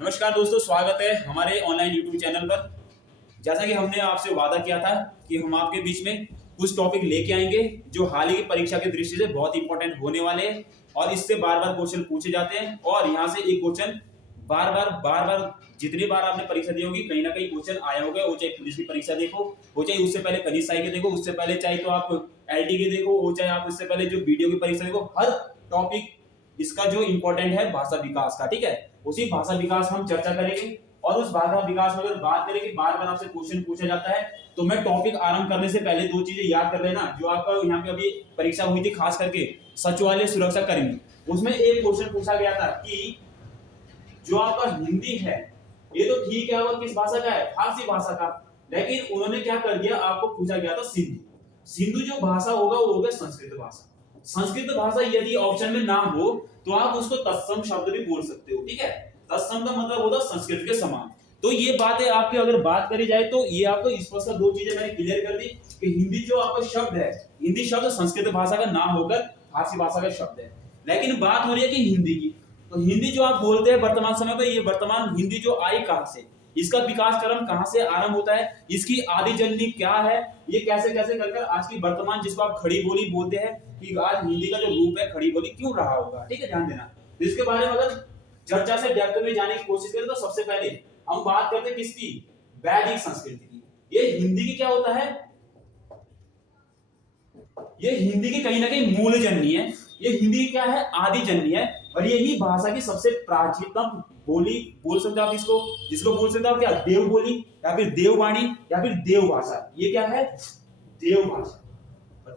नमस्कार दोस्तों, स्वागत है हमारे ऑनलाइन यूट्यूब चैनल पर। जैसा कि हमने आपसे वादा किया था कि हम आपके बीच में कुछ टॉपिक लेके आएंगे जो हाल ही की परीक्षा की दृष्टि से बहुत इंपॉर्टेंट होने वाले हैं और इससे बार बार क्वेश्चन पूछे जाते हैं। और यहाँ से एक क्वेश्चन बार बार जितनी बार आपने परीक्षा दी होगी कहीं ना कहीं क्वेश्चन आया होगा। वो चाहे पुलिस की परीक्षा देखो, वो चाहे उससे पहले कनिष्ठ साई के देखो, उससे पहले चाहे तो आप एलटी के देखो, वो चाहे आप उससे पहले जो वीडियो की परीक्षा देखो, हर टॉपिक इसका जो इंपॉर्टेंट है भाषा विकास का। ठीक है, उसी भाषा विकास हम चर्चा करेंगे। और उस भाषा विकास में अगर बात करें कि बार बार आपसे क्वेश्चन पूछा जाता है, तो मैं टॉपिक आरंभ करने से पहले दो चीजें याद कर लेना जो आपका यहाँ पे अभी परीक्षा हुई थी, खास करके सचिवालय सुरक्षा कर्मी। उसमें एक क्वेश्चन पूछा गया था कि जो आपका हिंदी है ये तो ठीक है, वो किस भाषा का है? फारसी भाषा का। लेकिन उन्होंने क्या कर दिया, आपको पूछा गया था सिंधु। सिंधु जो भाषा होगा वो होगा संस्कृत भाषा। संस्कृत भाषा यदि ऑप्शन में ना हो तो आप उसको तत्सम शब्द भी बोल सकते हो। ठीक है, तत्सम का मतलब होता है संस्कृत के समान। तो ये बातें आपकी अगर बात करी जाए तो ये आपको स्पष्ट दो चीजें मैंने क्लियर कर दी कि हिंदी जो आपका शब्द है, हिंदी शब्द संस्कृत भाषा का ना होकर फारसी भाषा का शब्द है। लेकिन बात हो रही है कि हिंदी की, तो हिंदी जो आप बोलते हैं वर्तमान समय पर, ये वर्तमान हिंदी जो आई कहां से, इसका विकास क्रम कहां से आरंभ होता है, इसकी आदि जननी क्या है, ये कैसे कैसे कर आज की वर्तमान जिसको आप खड़ी बोली बोलते हैं कि आज हिंदी का जो रूप है खड़ी बोली क्यों रहा होगा। ठीक है, ध्यान देना। तो इसके बारे में अगर चर्चा से डेप्थ में जाने की कोशिश करें तो सबसे पहले हम बात करते हैं किसकी, वैदिक संस्कृति की। ये हिंदी की क्या होता है, ये हिंदी की कहीं ना कहीं मूल जननी है, ये हिंदी क्या है, आदि जननी है। और यही भाषा की सबसे प्राचीनतम बोली बोल सकते हो आप इसको, जिसको बोल सकते हो क्या, देव बोली या फिर देववाणी या फिर देव भाषा। ये क्या है, देव भाषा।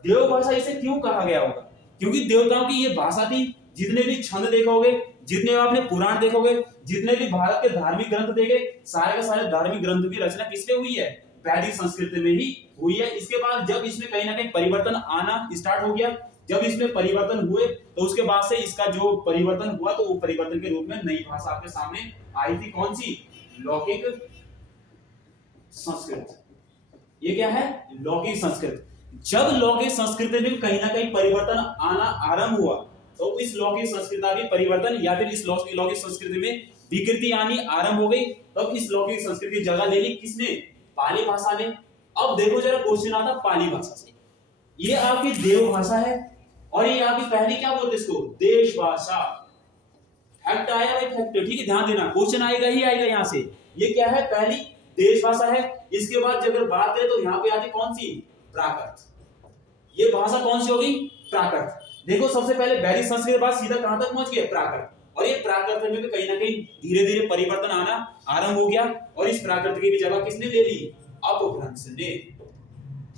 देव भाषा इसे क्यों कहा गया होगा, क्योंकि देवताओं की ये भाषा थी। जितने भी छंद देखोगे, जितने आपने पुराण देखोगे, जितने भी भारत के धार्मिक ग्रंथ देखे, सारे के सारे धार्मिक ग्रंथों की रचना किसमें हुई है, वैदिक संस्कृति में ही हुई है। इसके बाद जब इसमें कहीं ना कहीं परिवर्तन आना स्टार्ट हो गया, जब इसमें परिवर्तन हुए तो उसके बाद से इसका जो परिवर्तन हुआ तो वो परिवर्तन के रूप में नई भाषा आपके सामने आई थी। कौन सी, लौकिक संस्कृत। ये क्या है, लौकिक संस्कृत। जब लौकिक संस्कृति में कहीं ना कहीं परिवर्तन आना आरंभ हुआ तो इस लौकिक संस्कृति का भी परिवर्तन या फिर इस लौकिक संस्कृति में विकृति आनी आरंभ हो गई। तब इस लौकिक संस्कृति की जगह ले ली किसने, पाली भाषा ने। अब देखो जरा क्वेश्चन आता पाली भाषा से। ये आपकी देव भाषा है और ये आपकी पहली क्या बोलते इसको, देश भाषा। फैक्ट आया भाई, फैक्ट। ठीक है, ध्यान देना, क्वेश्चन आएगा ही आएगा यहाँ से। ये क्या है, पहली देश भाषा है। इसके बाद अगर बात करें तो यहाँ पे आती कौन सी, प्राकृत। ये भाषा कौन सी होगी, प्राकृत। देखो सबसे पहले वैदिक संस्कृत बाद सीधा कहां तक पहुंच गए, प्राकृत। और ये प्राकृत में भी कहीं ना कहीं धीरे धीरे परिवर्तन आना आरंभ हो गया और इस प्राकृत की भी जगह किसने ले ली, अपभ्रंश ने।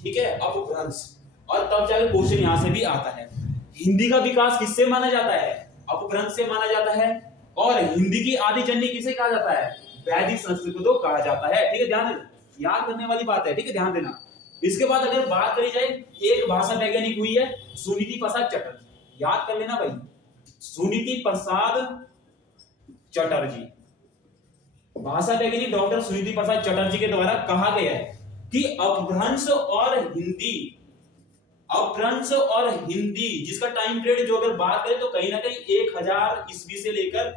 ठीक है, अपभ्रंश। और तब जाकर क्वेश्चन यहां से भी आता है, हिंदी का विकास किससे माना जाता है, अपभ्रंश से माना जाता है। और हिंदी की आदि जननी किसे कहा जाता है, वैदिक संस्कृत को कहा जाता है। ठीक है, ध्यान देना, याद करने वाली बात है। ठीक है, ध्यान देना। इसके बाद अगर बात करी जाए, एक भाषा वैज्ञानिक हुई है सुनीति प्रसाद चटर्जी। याद कर लेना भाई, सुनीति प्रसाद चटर्जी। भाषा वैज्ञानिक डॉक्टर सुनीति प्रसाद चटर्जी के द्वारा कहा गया है कि अपभ्रंश और हिंदी, अपभ्रंश और हिंदी जिसका टाइम पीरियड जो अगर बात करें तो कहीं ना कहीं 1000 ईस्वी से लेकर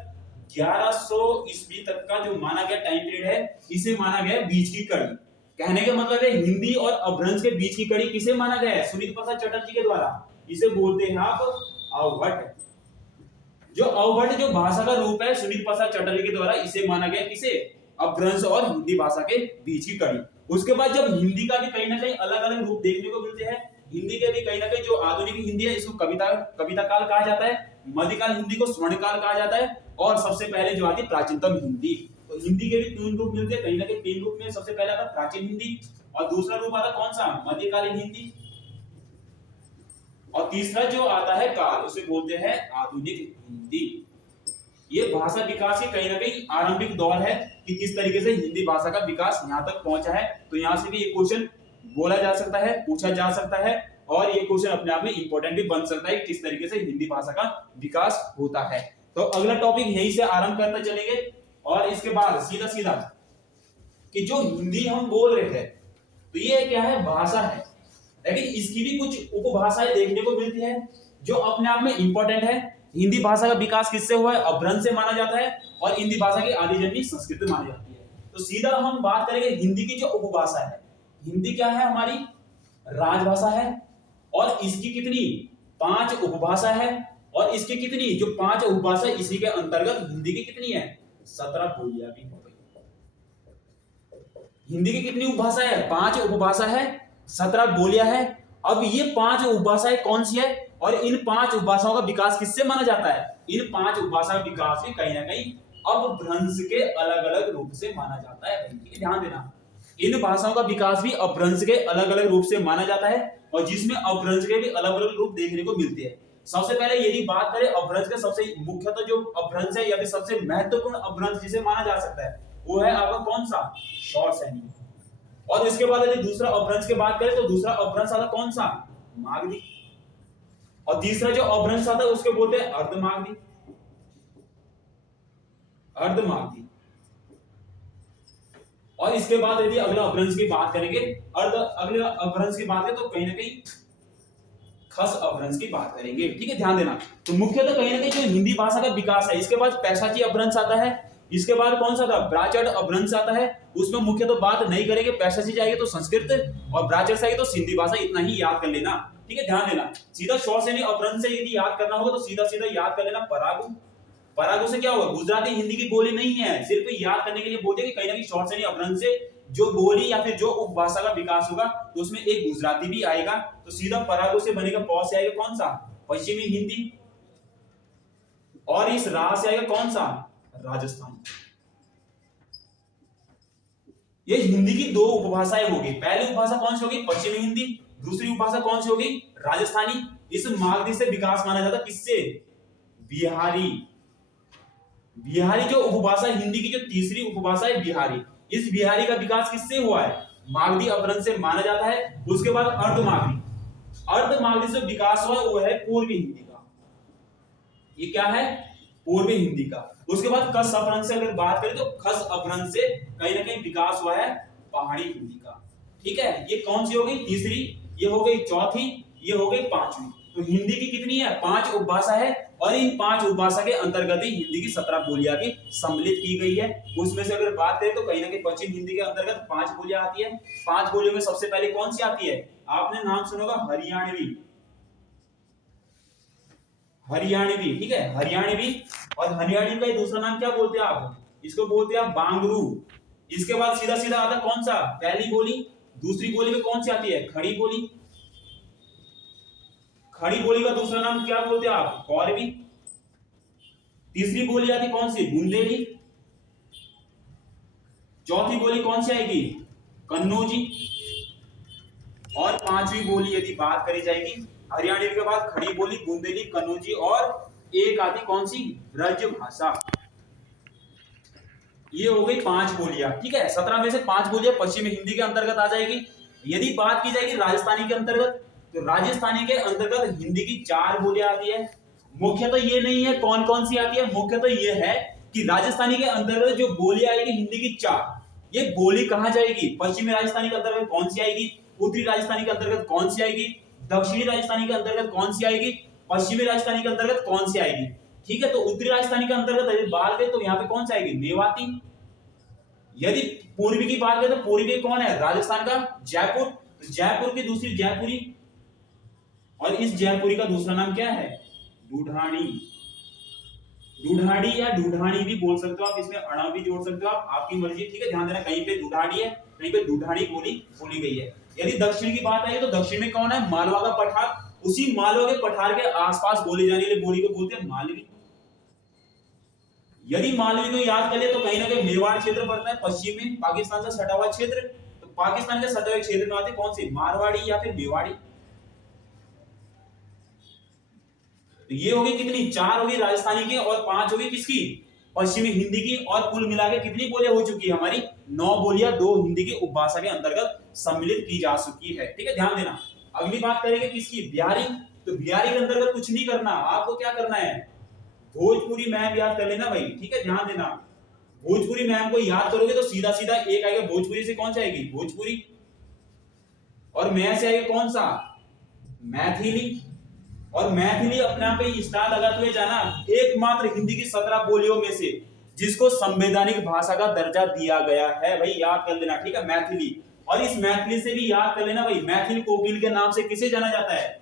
1100 ईस्वी तक का जो माना गया टाइम पीरियड है, इसे माना गया बीच की कड़ी। कहने का मतलब है हिंदी और अपभ्रंश के बीच की कड़ी किसे माना गया है, सुनीति प्रसाद चटर्जी के द्वारा। इसे बोलते हैं आप अवभट्ट। जो अवभट्ट जो भाषा का रूप है सुनीति प्रसाद चटर्जी के द्वारा, इसे माना गया किसे, अपभ्रंश और हिंदी भाषा के बीच की कड़ी। उसके बाद जब हिंदी का भी कहीं ना कहीं अलग अलग रूप देखने को मिलते हैं, हिंदी के भी कहीं ना कहीं जो आधुनिक हिंदी है इसको कविता काल कहा जाता है, मध्यकाल हिंदी को स्वर्ण काल कहा जाता है, और सबसे पहले जो आती है प्राचीनतम हिंदी। तो हिंदी के भी तीन रूप मिलते हैं, कहीं ना कहीं तीन रूप में सबसे पहले आता प्राचीन हिंदी, और दूसरा रूप आता कौन सा, मध्यकालीन हिंदी, और तीसरा जो आता है काल, उसे बोलते हैं आधुनिक हिंदी। ये भाषा विकास के कहीं ना कहीं आरंभिक दौर है कि किस तरीके से हिंदी भाषा का विकास यहाँ तक पहुंचा है। तो यहाँ से भी एक क्वेश्चन बोला जा सकता है, पूछा जा सकता है, और ये क्वेश्चन अपने आप में इंपॉर्टेंट भी बन सकता है किस तरीके से हिंदी भाषा का विकास होता है। तो अगला टॉपिक यहीं से आरंभ करते चलेंगे। और इसके बाद सीधा सीधा कि जो हिंदी हम बोल रहे थे तो ये क्या है, भाषा है, लेकिन इसकी भी कुछ उपभाषाएं देखने को मिलती है जो अपने आप में इंपॉर्टेंट है। हिंदी भाषा का विकास किससे हुआ है? अपभ्रंश से माना जाता है और हिंदी भाषा की आदिजन्य संस्कृत मानी जाती है। तो सीधा हम बात करेंगे हिंदी की जो उपभाषा है। हिंदी क्या है? हमारी राजभाषा है और इसकी कितनी 5 उपभाषा है और इसकी कितनी जो 5 उपभाषा इसी के अंतर्गत हिंदी की कितनी है? 17 बोलियां भी हो गई। हिंदी की कितनी उपभाषा है? 5 उपभाषा है, 17 बोलियां है। अब ये 5 उपभाषाएं कौन सी है और इन 5 उपभाषाओं का विकास किससे माना जाता है? इन 5 उपभाषा का विकास भी कहीं ना कहीं अपभ्रंश के अलग अलग रूप से माना जाता है। ध्यान देना, इन भाषाओं का विकास भी अपभ्रंश के अलग अलग रूप से माना जाता है और जिसमें अपभ्रंश के भी अलग अलग रूप देखने को मिलते हैं। सबसे पहले यदि बात करें अपभ्रंश का सबसे मुख्यतः जो अपभ्रंश है या फिर सबसे महत्वपूर्ण अपभ्रंश जिसे माना जा सकता है वो है आपका कौन सा? शौरसेनी। और इसके बाद यदि दूसरा अपभ्रंश की बात करें तो दूसरा अपभ्रंश आता कौन सा? मागधी। और तीसरा जो अपभ्रंश आता है उसके बोलते हैं अर्धमागधी। अर्धमागधी। और इसके बाद यदि अगला अपभ्रंश की बात करेंगे अगले अपभ्रंश की बात करें तो कहीं ना कहीं खस अपभ्रंश की बात करेंगे। ठीक है, ध्यान देना। तो मुख्यतः कहीं ना कहीं जो हिंदी भाषा का विकास है इसके बाद पैशाची अपभ्रंश आता है। इसके बाद कौन सा था? ब्राचट अपभ्रंश आता है। उसमें मुख्य तो बात नहीं करेंगे, पैशाची जाएगी तो संस्कृत और ब्राचट से आएगी तो सिंधी भाषा। इतना ही याद कर लेना। ठीक है, ध्यान देना। सीधा शौरसेनी अपभ्रंश से यदि याद करना होगा तो सीधा सीधा याद कर लेना परागु। परागु से क्या होगा? गुजराती हिंदी की बोली नहीं है, सिर्फ याद करने के लिए बोलते हैं कि कहीं ना कहीं शौरसेनी अपभ्रंश से जो बोली या फिर जो उपभाषा का विकास होगा तो उसमें एक गुजराती भी आएगा। तो सीधा परागु से बनेगा प से आएगा कौन सा? पश्चिमी हिंदी। और इस रा से आएगा कौन सा? राजस्थानी। ये हिंदी की 2 उपभाषाएं होगी। पहली उपभाषा कौन सी होगी? पश्चिमी हिंदी। दूसरी उपभाषा कौन सी होगी? राजस्थानी। इस मागधी से विकास माना जाता किससे? बिहारी। बिहारी जो उपभाषा हिंदी की जो तीसरी उपभाषा है बिहारी, इस बिहारी का विकास किससे हुआ है? मागधी अपभ्रंश से माना जाता है। उसके बाद अर्धमागधी। अर्धमागधी से विकास हुआ वो है पूर्वी हिंदी का। ये क्या है? पूर्वी हिंदी का। उसके बाद खस अपभ्रंश से अगर बात करें तो खस अपभ्रंश से कहीं ना कहीं विकास हुआ है पहाड़ी हिंदी का। ठीक है, ये कौन सी हो गई? तीसरी। ये हो गई चौथी। ये हो गई 5वीं। तो हिंदी की कितनी है? 5 उपभाषा है और इन 5 उपभाषा के अंतर्गत ही हिंदी की 17 बोलियां भी सम्मिलित की गई है। उसमें से अगर बात करें तो कहीं ना कहीं पश्चिम हिंदी के अंतर्गत 5 बोलियां आती है। 5 बोलियों में सबसे पहले कौन सी आती है? आपने नाम सुना होगा हरियाणवी। हरियाणवी, ठीक है, हरियाणवी। और हरियाणवी का दूसरा नाम क्या बोलते हैं आप? इसको बोलते हैं आप बांगरू। इसके बाद सीधा सीधा आता कौन सा? पहली बोली। दूसरी बोली में कौन सी आती है? खड़ी बोली। खड़ी बोली का दूसरा नाम क्या बोलते हैं आप? कौरवी। तीसरी बोली आती कौन सी? बुंदेली। चौथी बोली कौन सी आएगी? कन्नौजी। और 5वीं बोली यदि बात करी जाएगी हरियाणवी के बाद खड़ी बोली, बुंदेली, कन्नौजी और एक आती कौन सी? ब्रज भाषा। ये हो गई 5 बोलियां। ठीक है, 17 में से 5 बोलियां पश्चिमी हिंदी के अंतर्गत आ जाएगी। यदि बात की जाएगी राजस्थानी के अंतर्गत तो राजस्थानी के अंतर्गत हिंदी की 4 बोलियां आती है। मुख्यतः ये नहीं है कौन कौन सी आती है, मुख्यतः ये है कि राजस्थानी के अंतर्गत जो बोलियां आएगी हिंदी की 4, ये बोली कहां जाएगी? पश्चिमी राजस्थानी के अंतर्गत कौन सी आएगी? उत्तरी राजस्थानी के अंतर्गत कौन सी आएगी? दक्षिणी राजस्थानी के अंतर्गत कौन सी आएगी? पश्चिमी राजस्थानी के अंतर्गत कौन सी आएगी? ठीक है, तो उत्तरी राजस्थानी के अंतर्गत यदि बात करें तो यहाँ पे कौन सी आएगी? मेवाती। यदि पूर्वी की बात करें तो पूर्वी कौन है? राजस्थान का जयपुर। जयपुर की दूसरी जयपुरी और इस जयपुरी का दूसरा नाम क्या है? ढूढ़ानी। ढूढ़ानी या ढूढ़ानी भी बोल सकते हो आप, इसमें अणा भी जोड़ सकते हो आप, आपकी मर्जी। ठीक है, ध्यान देना, कहीं पे ढूढ़ानी है कहीं पे ढूढ़ानी बोली गई है। यदि दक्षिण की बात आई तो दक्षिण में कौन है? मालवा का पठार। उसी मालवा के पठार के आसपास बोली जाने वाली बोली को बोलते हैं मालवी। यदि मालवी को याद कर ले तो कहीं ना कहीं मेवाड़ क्षेत्र पड़ता है पश्चिम में, पाकिस्तान से सटा हुआ क्षेत्र। तो पाकिस्तान के सटे हुए क्षेत्र में आते कौन से? मारवाड़ी या फिर मेवाड़ी। तो ये होगी कितनी? 4 होगी राजस्थानी की और 5 होगी किसकी? पश्चिमी हिंदी की। और कुल मिला के कितनी बोलियां हो चुकी है हमारी? 9 बोलियां 2 हिंदी की उपभाषा के अंतर्गत सम्मिलित की जा चुकी है। ठीक है, ध्यान देना। अगली बात करेंगे किसकी? बिहारी। तो बिहारी के अंतर्गत कुछ नहीं करना, आपको क्या करना है? भोजपुरी मैम याद कर लेना भाई। ठीक है, ध्यान देना, भोजपुरी मैम को याद करोगे तो सीधा सीधा एक आएगा भोजपुरी से कौन सी आएगी? भोजपुरी। और मैं से आएगा कौन सा? मैथिली। और मैथिली अपने आप पे स्टार लगाते हुए जाना एकमात्र हिंदी की 17 बोलियों में से जिसको संवैधानिक भाषा का दर्जा दिया गया है। भाई याद कर लेना, ठीक है, मैथिली। और इस मैथिली से भी याद कर लेना भाई, मैथिली कोकिल के नाम से किसे जाना जाता है?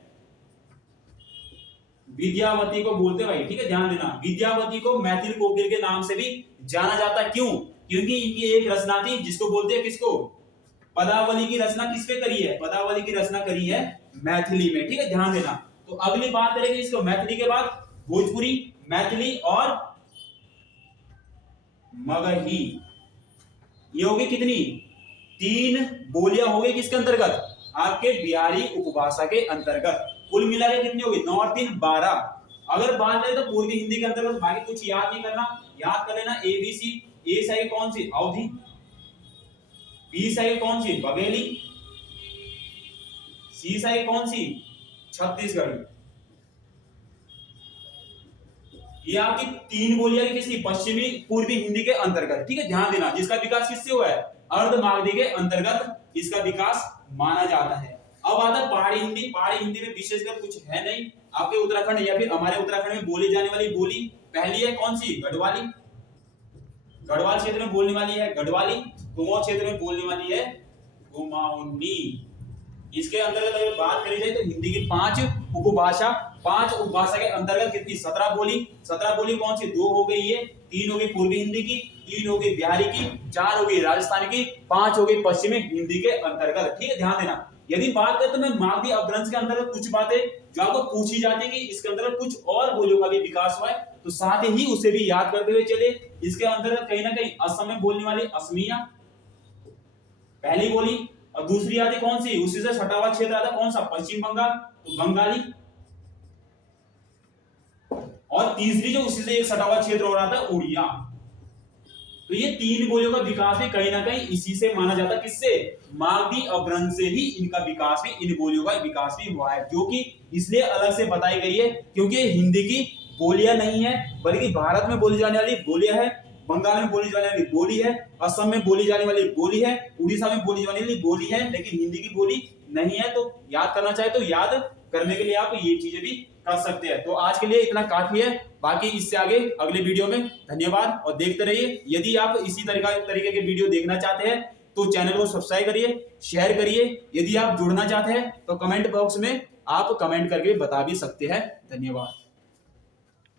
विद्यावती को बोलते भाई, ठीक है, ध्यान देना। विद्यावती को मैथिली कोकिल के नाम से भी जाना जाता, क्यों? क्योंकि इनकी एक रचना थी जिसको बोलते हैं किसको? पदावली की रचना किस पे करी है? पदावली की रचना करी है मैथिली में, ठीक है, ध्यान देना। तो अगली बात करेंगे इसको मैथिली के बाद भोजपुरी, मैथिली और मगही। ये होगी कितनी? 3 बोलियां हो गई किसके अंतर्गत? आपके बिहारी उपभाषा के अंतर्गत। कुल मिला के कितनी होगी? 9 और 3 12। अगर बात करें तो पूर्वी हिंदी के अंतर्गत बाकी कुछ याद नहीं करना, याद कर लेना। ABC। ए से आगे कौन सी? अवधी। बी से आगे कौन सी? बघेली। सी से आगे कौन सी? छत्तीसगढ़ी। ये आपकी 3 बोलियां किसकी? पश्चिमी पूर्वी हिंदी के अंतर्गत, ठीक है, ध्यान देना। जिसका विकास किससे हुआ है? अर्धमागधी के अंतर्गत इसका विकास माना जाता है। अब आता है पहाड़ी हिंदी। पहाड़ी हिंदी में विशेषकर कुछ है नहीं। आपके उत्तराखंड या फिर हमारे उत्तराखंड में बोली जाने वाली बोली पहली है कौन सी? गढ़वाली। गढ़वाल क्षेत्र में बोलने वाली है गढ़वाली। कुमाऊं क्षेत्र में बोलने वाली है कुमाऊनी। इसके अंतर्गत अगर बात करी जाए तो हिंदी की 5 उपभाषा, 5 उपभाषा के अंतर्गत कितनी? 17 बोली। 17 बोली कौन सी? 2 हो गई ये, 3 हो गई पूर्वी हिंदी की, 3 हो गई बिहारी की, 4 हो गई राजस्थानी की, 5 हो गई पश्चिमी हिंदी के अंतर्गत, ठीक है, ध्यान देना। यदि बात करें तो मैं मागधी अपभ्रंश के अंतर्गत कुछ बातें जो आपको पूछी जाती है कि इसके अंतर्गत कुछ और बोलियों का भी विकास हुआ है, तो साथ ही उसे भी याद करते हुए चले। इसके अंतर्गत कहीं ना कहीं असम में बोलने वाली असमिया पहली बोली, और दूसरी आती कौन सी? उसी से सटा हुआ क्षेत्र आता कौन सा? पश्चिम बंगाल, तो बंगाली। और तीसरी जो उसी से एक सटा हुआ क्षेत्र और आता है उड़िया। तो ये 3 बोलियों का विकास भी कहीं ना कहीं इसी से माना जाता है। किससे? मागधी अपभ्रंश से ही इनका विकास भी, इन बोलियों का विकास भी हुआ है, जो कि इसलिए अलग से बताई गई है क्योंकि हिंदी की बोलियां नहीं है, बल्कि भारत में बोली जाने वाली बोलियां है, बंगाल में बोली जाने वाली बोली है, असम में बोली जाने वाली बोली है, उड़ीसा में बोली जाने वाली बोली है, लेकिन हिंदी की बोली नहीं है। तो याद करना चाहे तो याद करने के लिए आप ये चीजें भी कर सकते हैं। तो आज के लिए इतना काफी है, बाकी इससे आगे अगले वीडियो में। धन्यवाद और देखते रहिए। यदि आप इसी तरीके के वीडियो देखना चाहते हैं तो चैनल को सब्सक्राइब करिए, शेयर करिए। यदि आप जुड़ना चाहते हैं तो कमेंट बॉक्स में आप कमेंट करके बता भी सकते हैं। धन्यवाद।